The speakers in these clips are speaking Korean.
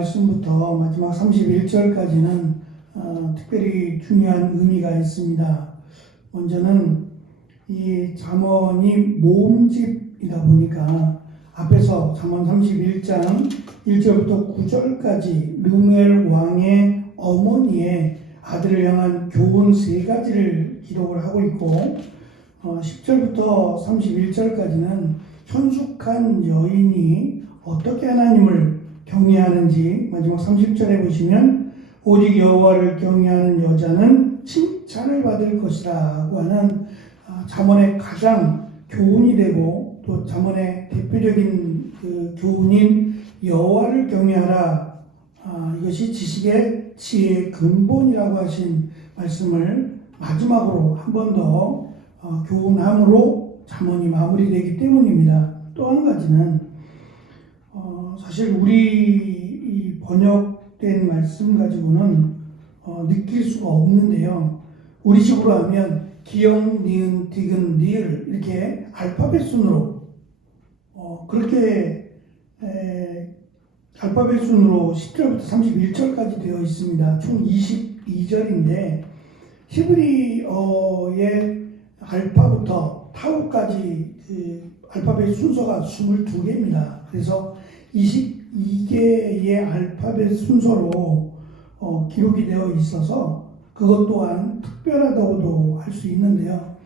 말씀부터 마지막 31절까지는 어, 특별히 중요한 의미가 있습니다. 먼저는 이 잠언이 모음집이다 보니까 앞에서 잠언 31장 1절부터 9절까지 르멜 왕의 어머니의 아들을 향한 교훈 세 가지를 기록을 하고 있고 어, 10절부터 31절까지는 현숙한 여인이 어떻게 하나님을 경외하는지 마지막 30절에 보시면 오직 여호와를 경외하는 여자는 칭찬을 받을 것이라고 하는 아, 잠언의 가장 교훈이 되고 또 잠언의 대표적인 그 교훈인 여호와를 경외하라 아, 이것이 지식의 지혜의 근본이라고 하신 말씀을 마지막으로 한 번더 어, 교훈함으로 잠언이 마무리되기 때문입니다. 또 한 가지는 어, 사실 우리 이 번역된 말씀 가지고는 어, 느낄 수가 없는데요. 우리 식으로 하면 기영, 니은, 디귿, 리을 이렇게 알파벳 순으로 어, 그렇게 에, 알파벳 순으로 10절부터 31절까지 되어 있습니다. 총 22절인데 히브리어의 알파부터 타우까지 그 알파벳 순서가 22개입니다. 그래서 22개의 알파벳 순서로 어, 기록이 되어 있어서 그것 또한 특별하다고도 할 수 있는데요.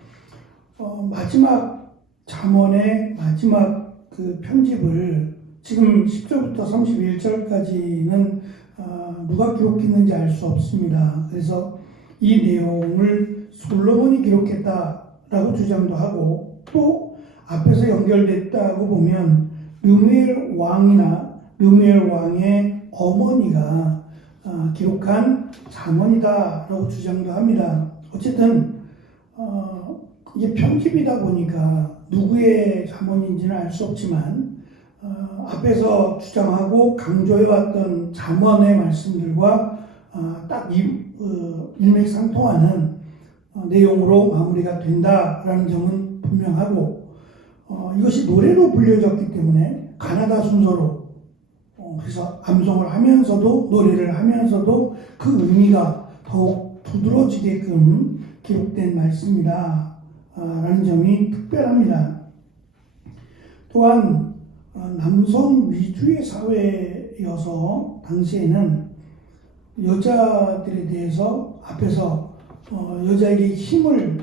어, 마지막 잠언의 마지막 그 편집을 지금 10절부터 31절까지는 어, 누가 기록했는지 알 수 없습니다. 그래서 이 내용을 솔로몬이 기록했다라고 주장도 하고 또 앞에서 연결됐다고 보면 르무엘 왕이나 르무엘 왕의 어머니가 어, 기록한 잠언이다라고 주장도 합니다. 어쨌든 어, 이게 편집이다 보니까 누구의 잠언인지는 알 수 없지만 어, 앞에서 주장하고 강조해왔던 잠언의 말씀들과 어, 딱 이, 어, 일맥상통하는 어, 내용으로 마무리가 된다라는 점은 분명하고 어, 이것이 노래로 불려졌기 때문에 가나다 순서로 어, 그래서 암송을 하면서도 노래를 하면서도 그 의미가 더욱 두드러지게끔 기록된 말씀이다 라는 점이 특별합니다. 또한 어, 남성 위주의 사회여서 당시에는 여자들에 대해서 앞에서 어, 여자에게 힘을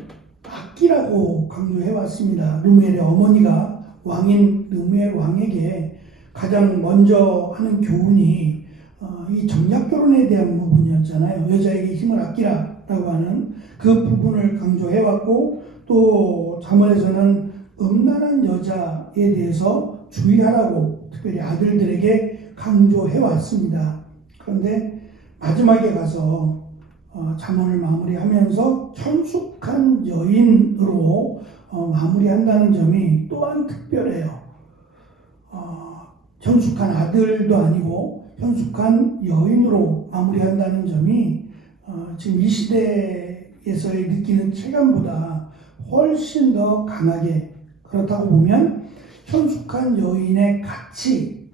아끼라고 강조해 왔습니다. 르무엘의 어머니가 왕인 르무엘 왕에게 가장 먼저 하는 교훈이 어, 이 정략 결혼에 대한 부분이었잖아요. 여자에게 힘을 아끼라라고 하는 그 부분을 강조해 왔고 또 잠언에서는 음란한 여자에 대해서 주의하라고 특별히 아들들에게 강조해 왔습니다. 그런데 마지막에 가서 어, 잠언을 마무리하면서 천숙한 여인으로 어, 마무리한다는 점이 또한 특별해요. 어, 현숙한 아들도 아니고 현숙한 여인으로 마무리한다는 점이 어, 지금 이 시대에서의 느끼는 체감보다 훨씬 더 강하게 그렇다고 보면 현숙한 여인의 가치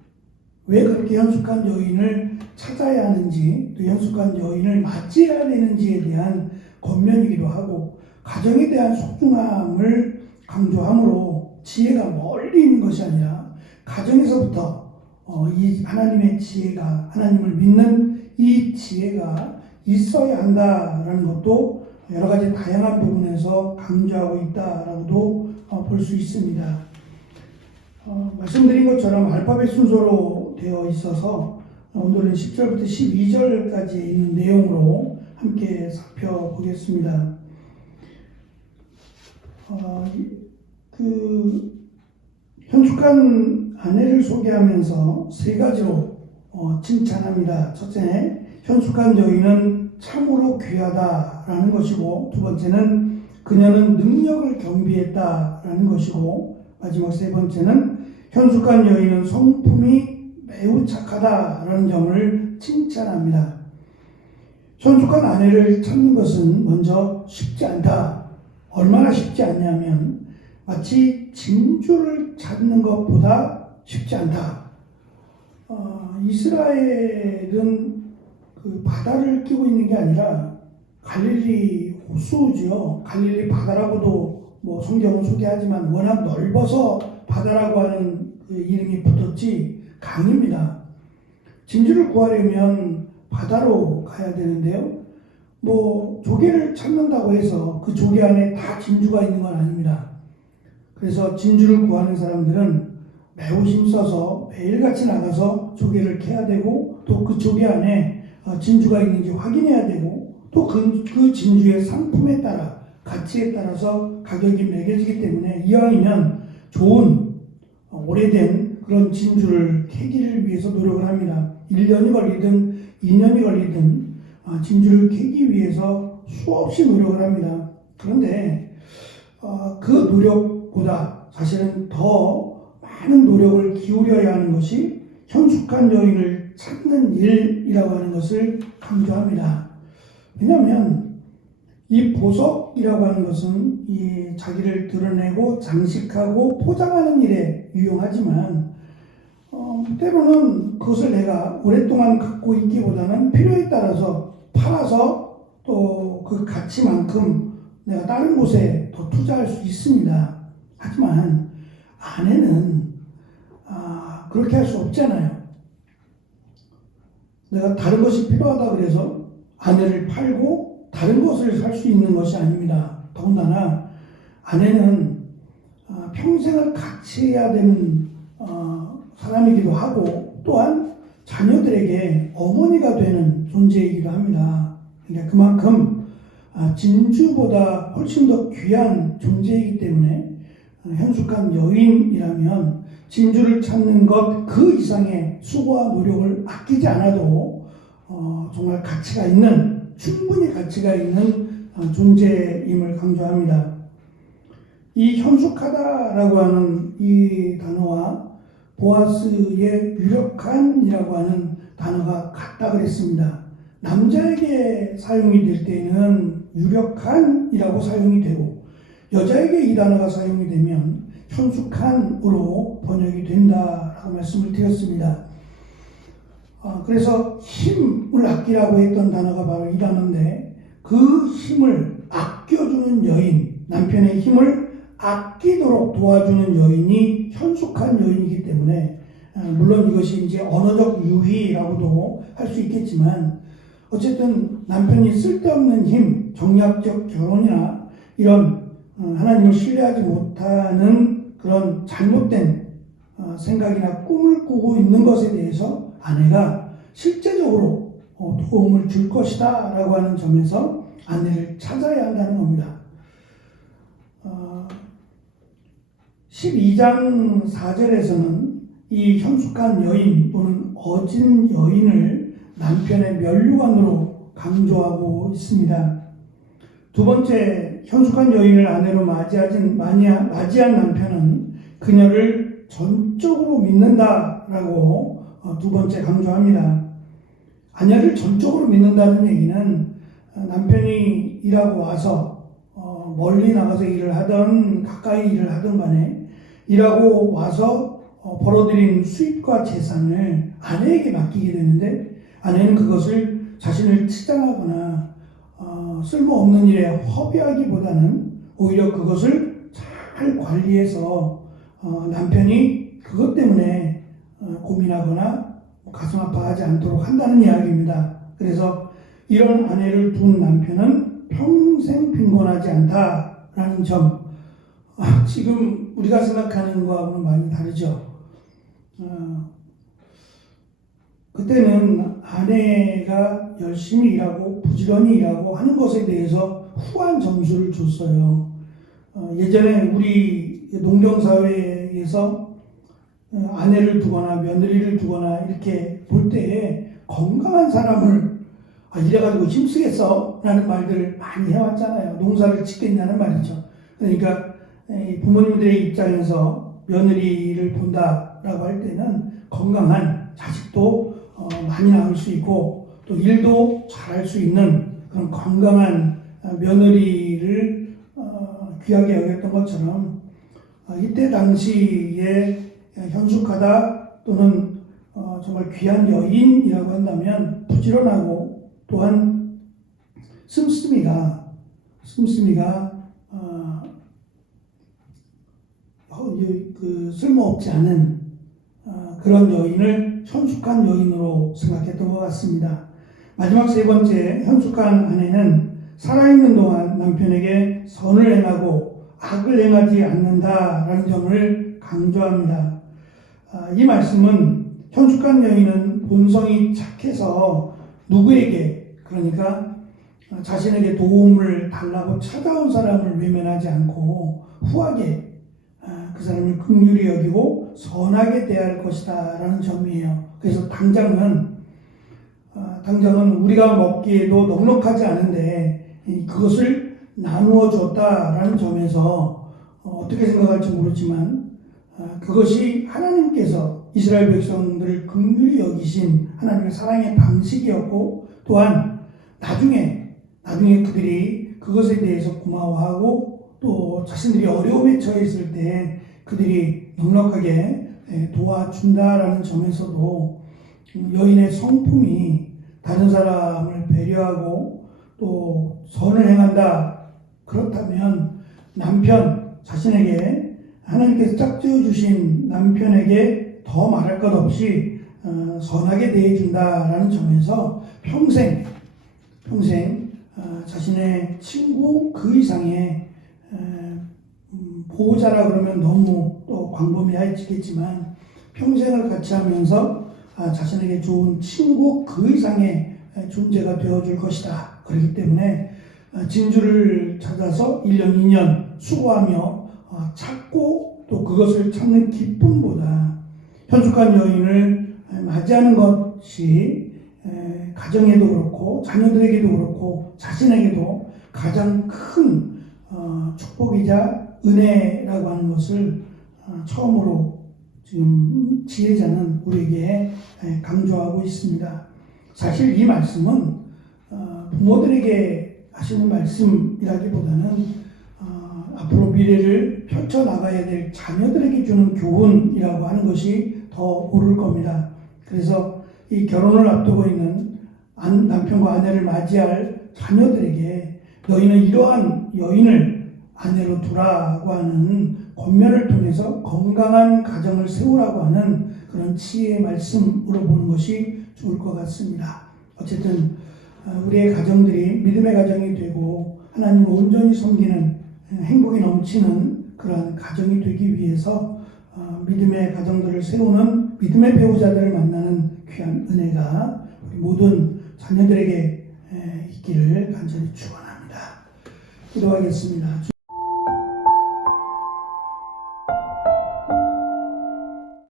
왜 그렇게 현숙한 여인을 찾아야 하는지 또 현숙한 여인을 맞이해야 되는지에 대한 권면이기도 하고 가정에 대한 소중함을 강조함으로 지혜가 멀리 있는 것이 아니라 가정에서부터 어, 이 하나님의 지혜가 하나님을 믿는 이 지혜가 있어야 한다라는 것도 여러 가지 다양한 부분에서 강조하고 있다라고도 어, 볼수 있습니다. 어, 말씀드린 것처럼 알파벳 순서로 되어 있어서 오늘은 10절부터 12절까지 있는 내용으로 함께 살펴보겠습니다. 어, 그 현숙한 아내를 소개하면서 세 가지로 어, 칭찬합니다. 첫째, 현숙한 여인은 참으로 귀하다라는 것이고, 두 번째는 그녀는 능력을 겸비했다라는 것이고, 마지막 세 번째는 현숙한 여인은 성품이 매우 착하다라는 점을 칭찬합니다. 현숙한 아내를 찾는 것은 먼저 쉽지 않다. 얼마나 쉽지 않냐면 마치 진주를 찾는 것보다 쉽지 않다. 어, 이스라엘은 그 바다를 끼고 있는 게 아니라 갈릴리 호수죠. 갈릴리 바다라고도 뭐 성경은 소개하지만 워낙 넓어서 바다라고 하는 그 이름이 붙었지 강입니다. 진주를 구하려면 바다로 가야 되는데요. 뭐 조개를 찾는다고 해서 그 조개 안에 다 진주가 있는 건 아닙니다. 그래서 진주를 구하는 사람들은 매우 힘써서 매일같이 나가서 조개를 캐야 되고 또 그 조개 안에 어, 진주가 있는지 확인해야 되고 또그 그 진주의 상품에 따라 가치에 따라서 가격이 매겨지기 때문에 이왕이면 좋은 어, 오래된 그런 진주를 캐기를 위해서 노력을 합니다. 1년이 걸리든 2년이 걸리든 아, 진주를 캐기 위해서 수없이 노력을 합니다. 그런데 어, 그 노력보다 사실은 더 많은 노력을 기울여야 하는 것이 현숙한 여인을 찾는 일이라고 하는 것을 강조합니다. 왜냐하면 이 보석이라고 하는 것은 이 자기를 드러내고 장식하고 포장하는 일에 유용하지만 어, 때로는 그것을 내가 오랫동안 갖고 있기보다는 필요에 따라서 팔아서 또 그 가치만큼 내가 다른 곳에 더 투자할 수 있습니다. 하지만 아내는 아, 그렇게 할 수 없잖아요. 내가 다른 것이 필요하다 그래서 아내를 팔고 다른 것을 살 수 있는 것이 아닙니다. 더군다나 아내는 아, 평생을 같이 해야 되는 어, 사람이기도 하고 또한 자녀들에게 어머니가 되는 존재이기도 합니다. 그러니까 그만큼 아, 진주보다 훨씬 더 귀한 존재이기 때문에 어, 현숙한 여인이라면 진주를 찾는 것 그 이상의 수고와 노력을 아끼지 않아도 어, 정말 가치가 있는 충분히 가치가 있는 어, 존재임을 강조합니다. 이 현숙하다라고 하는 이 단어와 보아스의 유력한이라고 하는 단어가 같다 그랬습니다. 남자에게 사용이 될 때는 유력한이라고 사용이 되고 여자에게 이 단어가 사용이 되면 현숙한으로 번역이 된다라고 말씀을 드렸습니다. 아, 그래서 힘을 아끼라고 했던 단어가 바로 이 단어인데 그 힘을 아껴주는 여인, 남편의 힘을 아끼도록 도와주는 여인이 현숙한 여인이기 때문에 아, 물론 이것이 이제 언어적 유희라고도 할 수 있겠지만 어쨌든 남편이 쓸데없는 힘, 정략적 결혼이나 이런 어, 하나님을 신뢰하지 못하는 그런 잘못된 어, 생각이나 꿈을 꾸고 있는 것에 대해서 아내가 실제적으로 어, 도움을 줄 것이다 라고 하는 점에서 아내를 찾아야 한다는 겁니다. 어, 12장 4절에서는 이 현숙한 여인 또는 어진 여인을 남편의 면류관으로 강조하고 있습니다. 두 번째, 현숙한 여인을 아내로 맞이하진, 마니아- 맞이한 남편은 그녀를 전적으로 믿는다라고 어, 두 번째 강조합니다. 아내를 전적으로 믿는다는 얘기는 어, 남편이 일하고 와서 어, 멀리 나가서 일을 하든 가까이 일을 하든 간에 일하고 와서 어, 벌어들인 수입과 재산을 아내에게 맡기게 되는데 아내는 그것을 자신을 치장하거나 어, 쓸모없는 일에 허비하기보다는 오히려 그것을 잘 관리해서 어, 남편이 그것 때문에 어, 고민하거나 가슴 아파하지 않도록 한다는 이야기입니다. 그래서 이런 아내를 둔 남편은 평생 빈곤하지 않다라는 점 아, 지금 우리가 생각하는 거하고는 많이 다르죠. 어, 그때는 아내가 열심히 일하고 부지런히 일하고 하는 것에 대해서 후한 점수를 줬어요. 어, 예전에 우리 농경사회에서 어, 아내를 두거나 며느리를 두거나 이렇게 볼 때에 건강한 사람을 아, 이래가지고 힘쓰겠어? 라는 말들을 많이 해왔잖아요. 농사를 짓겠냐는 말이죠. 그러니까 이 부모님들의 입장에서 며느리를 본다라고 할 때는 건강한 자식도 어, 많이 낳을 수 있고 또 일도 잘할 수 있는 그런 건강한 어, 며느리를 어, 귀하게 여겼던 것처럼 어, 이때 당시에 현숙하다 또는 정말 귀한 여인이라고 한다면 부지런하고 또한 씀씀이가 씀씀이가 그 쓸모없지 않은 어, 그런 여인을 현숙한 여인으로 생각했던 것 같습니다. 마지막 세 번째 현숙한 아내는 살아있는 동안 남편에게 선을 행하고 악을 행하지 않는다라는 점을 강조합니다. 아, 이 말씀은 현숙한 여인은 본성이 착해서 누구에게 그러니까 자신에게 도움을 달라고 찾아온 사람을 외면하지 않고 후하게 아, 그 사람을 긍휼히 여기고 선하게 대할 것이다 라는 점이에요. 그래서 당장은 아, 당장은 우리가 먹기에도 넉넉하지 않은데 이- 그것을 나누어 줬다라는 점에서 어, 어떻게 생각할지 모르지만 아, 그것이 하나님께서 이스라엘 백성들을 긍휼히 여기신 하나님의 사랑의 방식이었고 또한 나중에 나중에 그들이 그것에 대해서 고마워하고 또 자신들이 어려움에 처했을 때 그들이 넉넉하게 예, 도와준다라는 점에서도 여인의 성품이 다른 사람을 배려하고 또 선을 행한다. 그렇다면 남편 자신에게 하나님께서 짝지어 주신 남편에게 더 말할 것 없이 어, 선하게 대해준다라는 점에서 평생 평생 어, 자신의 친구 그 이상의 에, 음, 보호자라 그러면 너무 또 광범위해지겠지만 평생을 같이 하면서 아, 자신에게 좋은 친구 그 이상의 에, 존재가 되어줄 것이다. 그렇기 때문에 아, 진주를 찾아서 1년, 2년 수고하며 어, 찾고 또 그것을 찾는 기쁨보다 현숙한 여인을 맞이하는 것이 에, 가정에도 그렇고 자녀들에게도 그렇고 자신에게도 가장 큰 어, 축복이자 은혜라고 하는 것을 어, 처음으로 지금 지혜자는 우리에게 에, 강조하고 있습니다. 사실 이 말씀은 어, 부모들에게 하시는 말씀이라기보다는 어, 앞으로 미래를 펼쳐 나가야 될 자녀들에게 주는 교훈이라고 하는 것이 더 옳을 겁니다. 그래서 이 결혼을 앞두고 있는 안- 남편과 아내를 맞이할 자녀들에게 너희는 이러한 여인을 아내로 두라고 하는 권면을 통해서 건강한 가정을 세우라고 하는 그런 지혜의 말씀으로 보는 것이 좋을 것 같습니다. 어쨌든 어, 우리의 가정들이 믿음의 가정이 되고 하나님을 온전히 섬기는 행복이 넘치는 그러한 가정이 되기 위해서 어, 믿음의 가정들을 세우는 믿음의 배우자들을 만나는 귀한 은혜가 우리 모든 자녀들에게 에, 있기를 간절히 축원합니다. 기도하겠습니다.